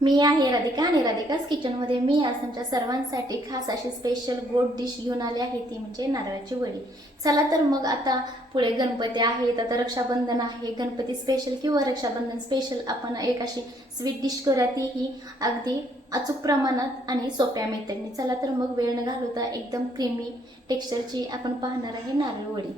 मी आहे राधिका आणि राधिकाच किचनमध्ये मी आज तुमच्या सर्वांसाठी खास अशी स्पेशल गोड डिश घेऊन आली आहे ती म्हणजे नारळाची वडी. चला तर मग आता पुढे गणपती आहेत आता रक्षाबंधन आहे. गणपती स्पेशल किंवा रक्षाबंधन स्पेशल आपण एक अशी स्वीट डिश करूया. ती ही अगदी अचूक प्रमाणात आणि सोप्या मेथडने. चला तर मग वेळ न घालवता एकदम क्रीमी टेक्स्चरची आपण पाहणार आहे नारळ वडी.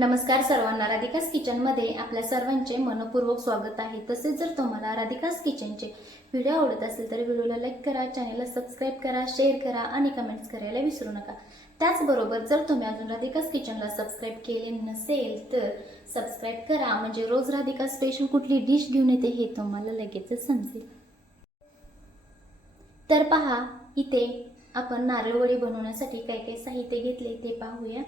नमस्कार सर्वांना राधिकास किचनमध्ये आपल्या सर्वांचे मनपूर्वक स्वागत आहे. तसेच जर तुम्हाला राधिकास किचनचे व्हिडिओ आवडत असेल तर व्हिडिओला लाईक करा चॅनलला सबस्क्राईब करा शेअर करा आणि कमेंट्स करायला विसरू नका. त्याचबरोबर जर तुम्ही अजून राधिकास किचनला सबस्क्राईब केले नसेल तर सबस्क्राईब करा. म्हणजे रोज राधिका स्पेशल कुठली डिश घेऊन येते हे तुम्हाला लगेचच समजेल. तर पहा इथे आपण नारळवडी बनवण्यासाठी काय काय साहित्य घेतले ते पाहूया.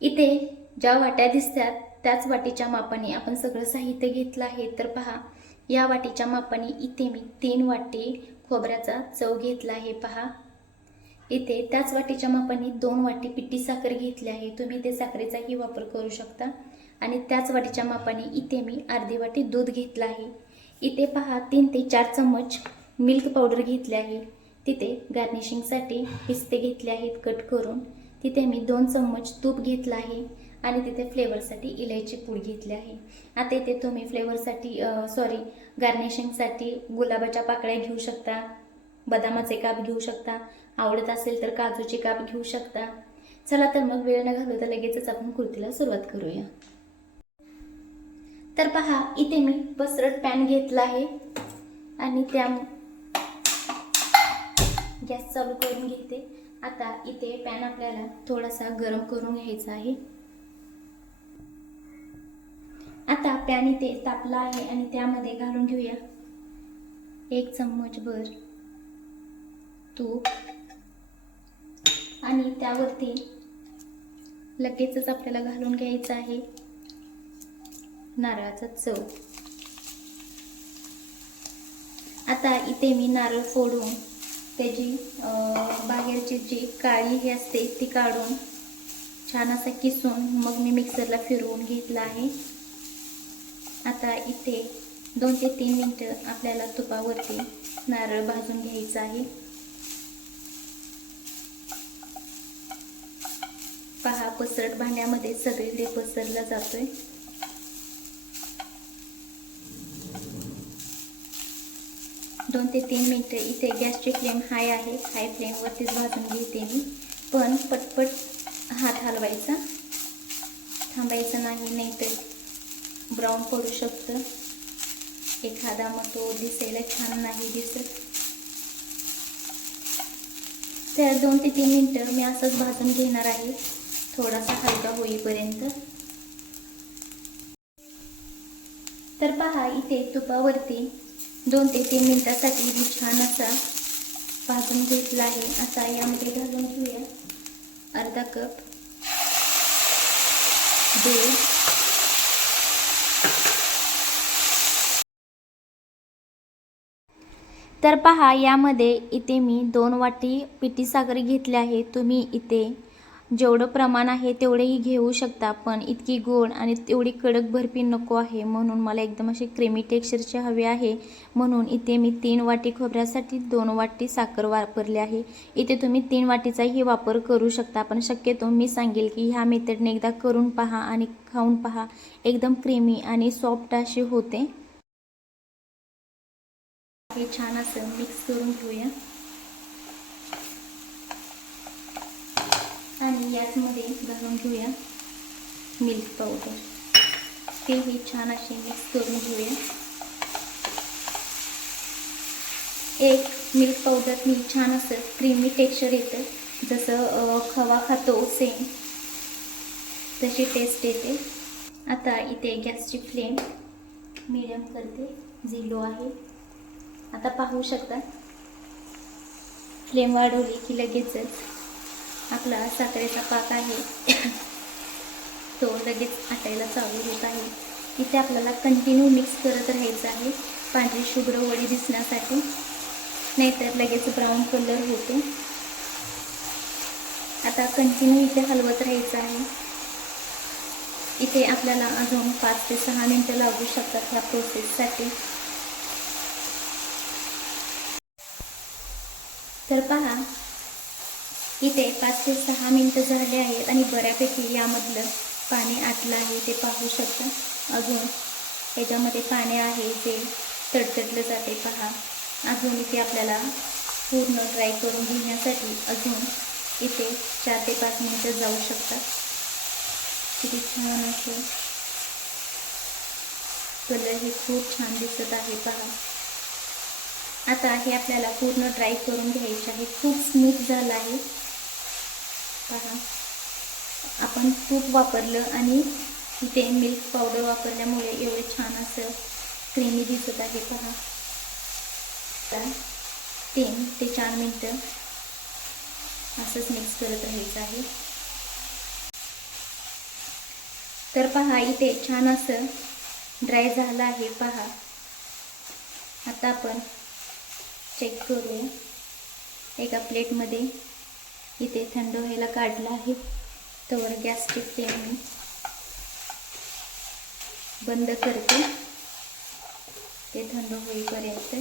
इथे ज्या वाट्या दिसतात त्याच वाटीच्या मापाने आपण सगळं साहित्य घेतलं आहे. तर पहा या वाटीच्या मापाने इथे मी तीन वाटी खोबऱ्याचा चव घेतला आहे. पहा. इथे त्याच वाटीच्या मापाने दोन वाटी पिठी साखर घेतली आहे. तुम्ही ते साखरेचाही वापर करू शकता. आणि त्याच वाटीच्या मापाने इथे मी अर्धी वाटी दूध घेतलं आहे. इथे पहा तीन ते चार चम्मच मिल्क पावडर घेतले आहे. तिथे गार्निशिंगसाठी पिस्ते घेतले आहेत. कट करून तिथे मी दोन चम्मच तूप घेतलं आहे. आणि तिथे फ्लेवरसाठी इलायची पूड घेतली आहे. आता इथे तुम्ही फ्लेवरसाठी सॉरी गार्निशिंगसाठी गुलाबाच्या पाकळ्या घेऊ शकता बदामाचे काप घेऊ शकता आवडत असेल तर काजूचे काप घेऊ शकता. चला तर मग वेळ न घालवता लगेचच आपण कुर्तीला सुरुवात करूया. तर पहा इथे मी पसरट पॅन घेतला आहे आणि त्या गॅस चालू करून घेते. आता इथे पॅन आपल्याला थोडासा गरम करून घ्यायचा आहे. आता पॅन इथे तापला आहे आणि त्यामध्ये घालून घेऊया. एक चम्मच भर तूप आणि त्यावरती लगेचच आपल्याला घालून घ्यायचं आहे नारळाचा चव. आता इथे मी नारळ फोडून त्याची बाहेरची जी काळी हे असते ती काढून छान असा किसून मग मी मिक्सरला फिरवून घेतला आहे. आता इथे दोन ते तीन मिनटं आपल्याला तुपावरती नारळ भाजून घ्यायचं आहे. पहा पसरट भांड्यामध्ये सगळीकडे पसरला जातोय. दोन ते तीन मिनटं इथे गॅसची फ्लेम हाय आहे. हाय फ्लेमवरतीच भाजून घेते मी. पण पटपट हात हलवायचा. थांबायचं नाही नाहीतर ब्राऊन पडू शकतं. एखादा मग तो दिसायला छान नाही दिसत. तर दोन ते तीन मिनटं मी असंच भाजून घेणार आहे. थोडासा हलका होईपर्यंत. तर पहा इथे तुपावरती दोन ते तीन मिनटासाठी मी छान असा भाजून घेतला आहे. असा यामध्ये घालून घेऊया. अर्धा कप दूध. तर पहा यामध्ये इथे मी दोन वाटी पिठी साखर घेतली आहे. तुम्ही इथे जेवढं प्रमाण आहे तेवढेही घेऊ शकता पण इतकी गोड आणि तेवढी कडक बर्फी नको आहे. म्हणून मला एकदम अशी क्रेमी टेक्स्चरचे हवे आहे. म्हणून इथे मी तीन वाटी खोबऱ्यासाठी दोन वाटी साखर वापरली आहे. इथे तुम्ही तीन वाटीचाही वापर करू शकता पण शक्यतो मी सांगेल की ह्या मेथडने एकदा करून पहा आणि खाऊन पहा. एकदम क्रेमी आणि सॉफ्ट अशी होते. हे छान असं मिक्स करून घेऊया. आणि याचमध्ये घालून घेऊया मिल्क पावडर तेही छान असे मिक्स करून घेऊया. एक मिल्क पावडरनी छान असं क्रीमी टेक्स्चर येतं. जसं खवा खातो सेम तशी टेस्ट येते. आता इथे गॅसची फ्लेम मिडियम करते. झिलो आहे. आता पाहू शकता. फ्लेम वाढवली की लगेचच आपला साखरेचा पाक आहे. तो लगेच आटायला चालू होत आहे. इथे आपल्याला कंटिन्यू मिक्स करत राहायचं आहे. पांढरी शुभ्र वडी दिसण्यासाठी. नाहीतर लगेच ब्राऊन कलर होतो. आता कंटिन्यू इथे हलवत राहायचं आहे. इथे आपल्याला अजून पाच ते सहा मिनटं लागू शकतात ह्या प्रोसेससाठी तर पहा इथे पाच ते सहा मिनटं झाले आहेत आणि बऱ्यापैकी यामधलं पाणी आटलं आहे ते पाहू शकता. अजून याच्यामध्ये पाणी आहे जे तडतडलं जाते पहा. अजून इथे आपल्याला पूर्ण ड्राय करून घेण्यासाठी अजून इथे चार ते पाच मिनटं जाऊ शकतात. किती छान असे कलर हे खूप छान दिसत आहे पहा. आता हे आपल्याला पूर्ण ड्राय करून घ्यायचे आहे. खूप स्मूथ झालं आहे. पहा. आपण तूप वापरलं आणि इथे मिल्क पावडर वापरल्यामुळे एवढे छान असं क्रीमी दिसत आहे. पहा. तीन ते चार मिनटं असंच मिक्स करत राहायचं आहे. तर पहा इथे छान असं ड्राय झालं आहे. पहा. आता आपण चेक करूया. एका प्लेटमध्ये इथे थंड व्हायला काढलं आहे. तेवढं गॅस फ्लेम मी बंद करते. ते थंड होईपर्यंत.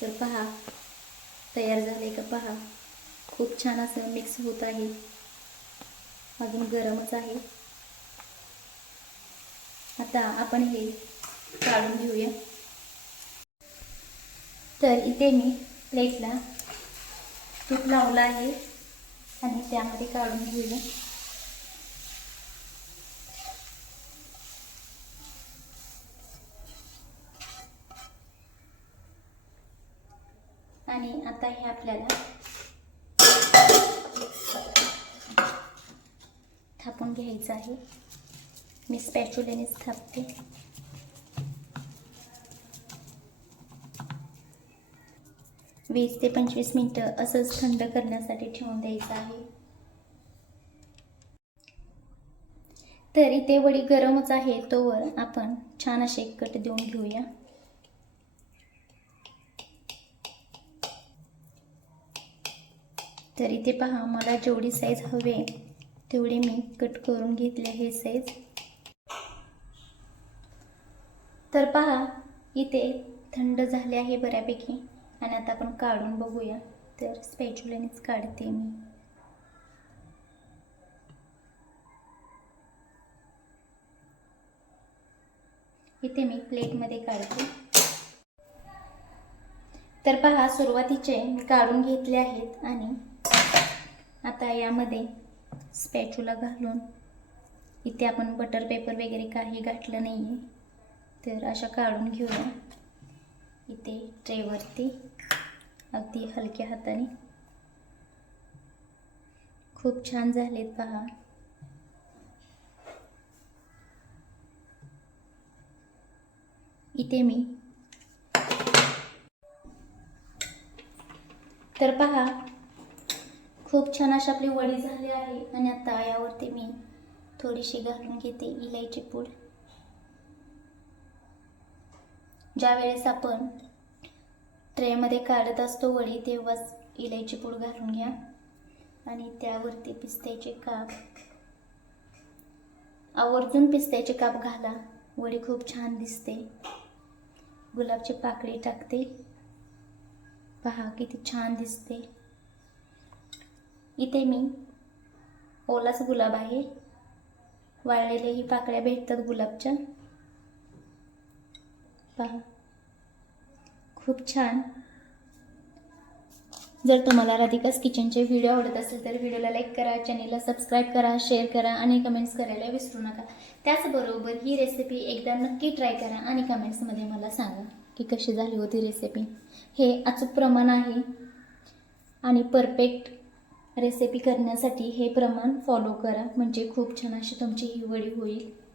तर पहा तयार झाले का? पहा. खूप छान असं मिक्स होत आहे. अजून गरमच आहे. आता आपण हे काढून घेऊया. तर इथे मी प्लेटला तूप लावलं आहे आणि त्यामध्ये काढून घेऊया. आणि आता हे आपल्याला थापून घ्यायचं आहे. मी स्पॅच्युलेनेच थापते. वीस ते पंचवीस मिनटं असंच थंड करण्यासाठी ठेवून द्यायचं आहे. तर इथे वडी गरमच आहे तोवर आपण छान असे कट देऊन घेऊया. तर इथे पहा मला जेवढी साईज हवी आहे तेवढे मी कट करून घेतले हे साईज तर पहा इथे थंड झाले आहे बऱ्यापैकी. आणि आता आपण काढून बघूया. तर स्पॅच्युलानेच काढते मी. इथे मी प्लेटमध्ये काढते. तर पहा सुरुवातीचे मी काढून घेतले आहेत. आणि आता यामध्ये स्पॅच्युला घालून. इथे आपण बटर पेपर वगैरे काही घातलं नाही आहे तर अशा काढून घेऊया. इथे ट्रेवरती अगदी हलक्या हाताने. खूप छान झालेत पहा. इथे मी तर पहा खूप छान अशी आपली वडी झाली आहे. आणि आता यावरती मी थोडीशी घालून घेते इलायची पूड. ज्या वेळेस आपण ट्रेमध्ये काढत असतो वडी तेव्हाच इलायची पूड घालून घ्या. आणि त्यावरती पिस्त्याचे काप. आवर्जून पिस्त्याचे काप घाला. वडी खूप छान दिसते. गुलाबची पाकळी टाकते. पहा किती छान दिसते. इथे मी. ओलाच गुलाब आहे. वाळलेल्याही पाकळ्या भेटतात गुलाबच्या. पहा. खूप छान. जर तुम्हाला राधिकास किचनचे व्हिडिओ आवडत असेल तर व्हिडिओला लाईक करा चॅनेलला सबस्क्राईब करा शेअर करा आणि कमेंट्स करायला विसरू नका. त्याचबरोबर ही रेसिपी एकदा नक्की ट्राय करा आणि कमेंट्समध्ये मला सांगा की कशी झाली होती रेसिपी हे अचूक प्रमाण आहे आणि परफेक्ट रेसिपी करण्यासाठी हे प्रमाण फॉलो करा. म्हणजे खूप छान अशी तुमची ही वडी होईल.